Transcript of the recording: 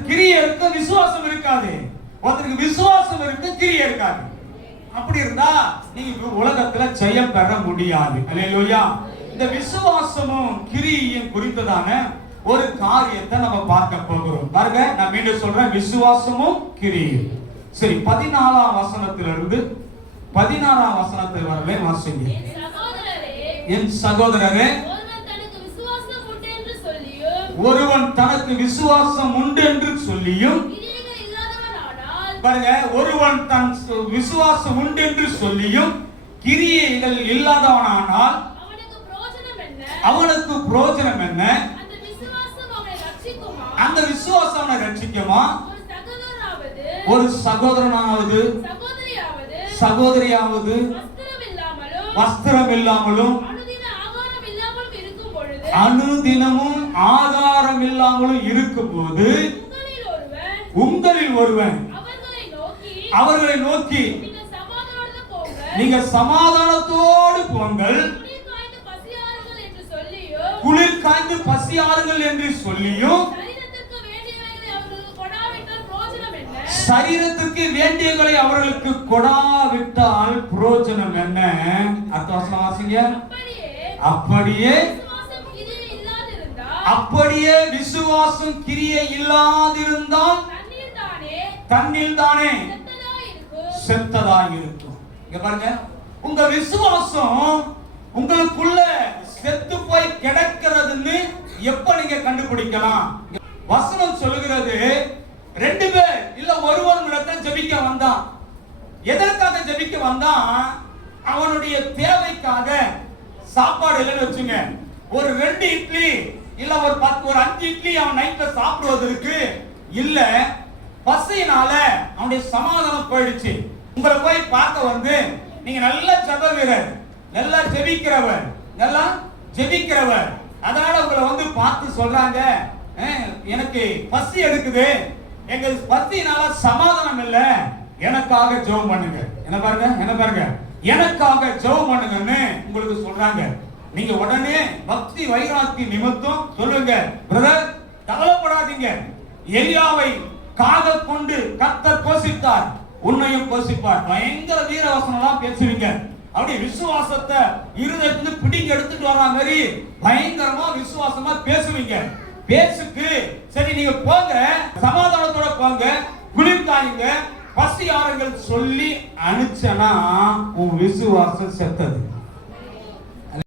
ஒருத்தர் கிரியை இருக்க விசுவாசம் இருக்காது, ஒருத்தருக்கு விசுவாசம் இருக்க கிரியை இருக்காது. அப்படி இருந்தா நீங்க உலகத்துல ஜெயம் பெற முடியாது. அல்லேலூயா. இந்த விசுவாசமும் கிரியையும் குறித்ததான ஒரு காரியத்தை நம்ம பார்க்க போகிறோம். பாருங்க, நான் மீண்டும் சொல்றேன், விசுவாசமும் கிரியும். சரி, 14ஆம் வசனத்திலிருந்து 16ஆம் வசனத்தை வரவே வாசிங்க. என் சகோதரரே, ஒருவன் தனக்கு விசுவாசம் உண்டு என்று சொல்லியும், பாருங்க, ஒருவன் தன் விசுவாசம் உண்டு என்று சொல்லியும் கிரியைகள் இல்லாதவனானால் அவனுக்கு பிரயோஜனம் என்ன? அந்த விசுவாசம் அவனை ரட்சிக்குமா? ஒரு சகோதரனாவது சகோதரியாவது வஸ்திரம் இல்லாமலும் அனுதினமும் ஆகாரம் இல்லாமலும் இருக்கும்போது உங்களில் ஒருவன் அவர்களை நோக்கி நீங்க சமாதானத்தோடு போங்கள், குளிர் காய்ந்து பசியாருங்கள் என்று சொல்லியும் சரீரத்துக்கு வேண்டியவர்களை அவர்களுக்கு கொடாவிட்டால் பிரயோஜனம் என்ன? அடுத்த வசனம் வாசிங்க. அப்படியே விசுவாசம் கிரியை இல்லாதிருந்தால் தன்னில் தானே செத்ததாக இருக்கும். இங்க பாருங்க, உங்க விசுவாசம் உங்களுக்குள்ள செத்து போய் கிடக்கிறதுன்னு எப்ப நீங்க கண்டுபிடிக்கலாம்? வசனம் சொல்லுகிறது, 2 பேர் இல்ல ஒருவன் இடத்தில் ஜெபிக்க வந்தான். எதற்காக ஜெபிக்க வந்தான்? அவனுடைய தேவைக்காக. சாப்பாடு இல்லைன்னு வச்சுங்க, ஒரு 2 இட்லி இல்ல ஒரு 5 இட்லி அவன் நைட்ல சாப்பிடுவதற்கு இல்ல, பசியினால அவனுடைய சமாதானம் போயிடுச்சு. உங்களை போய் பார்க்க வந்து, நீங்க நல்ல ஜெப வீரர், நல்லா ஜெபிக்கிறவர், நல்லா ஜெபிக்கிறவர், அதனால உங்களை வந்து பார்த்து சொல்றாங்க, எனக்கு பசி எடுக்குது, எங்க பசியினால சமாதானம் இல்ல, எனக்காக ஜெபம் பண்ணுங்க. என்ன பாருங்க, எனக்காக ஜெபம் பண்ணுங்கன்னு உங்களுக்கு சொல்றாங்க. நீங்க உடனே பக்தி வைராக்கி நிமித்தம் சொல்லுங்க, பிரதர் கவலைப்படாதீங்க, எலியாவை காக கொண்டு கர்த்தர் போஷித்தார், உன்னையும் போஷிப்பார். பயங்கர வீரவசனம்லாம் பேசுவீங்க. அப்படி விசுவாசத்தை இருதயத்துல பிடிங்க எடுத்துட்டு வர மாதிரி பயங்கரமா விசுவாசமா பேசுவீங்க. பேசுக்கு சரி நீங்க போங்க, சமாதானத்தோட போங்க, குளிர் காயுங்க, பசி ஆறுங்கள் சொல்லி அனுச்சனா உன் விசுவாசம் செத்தது.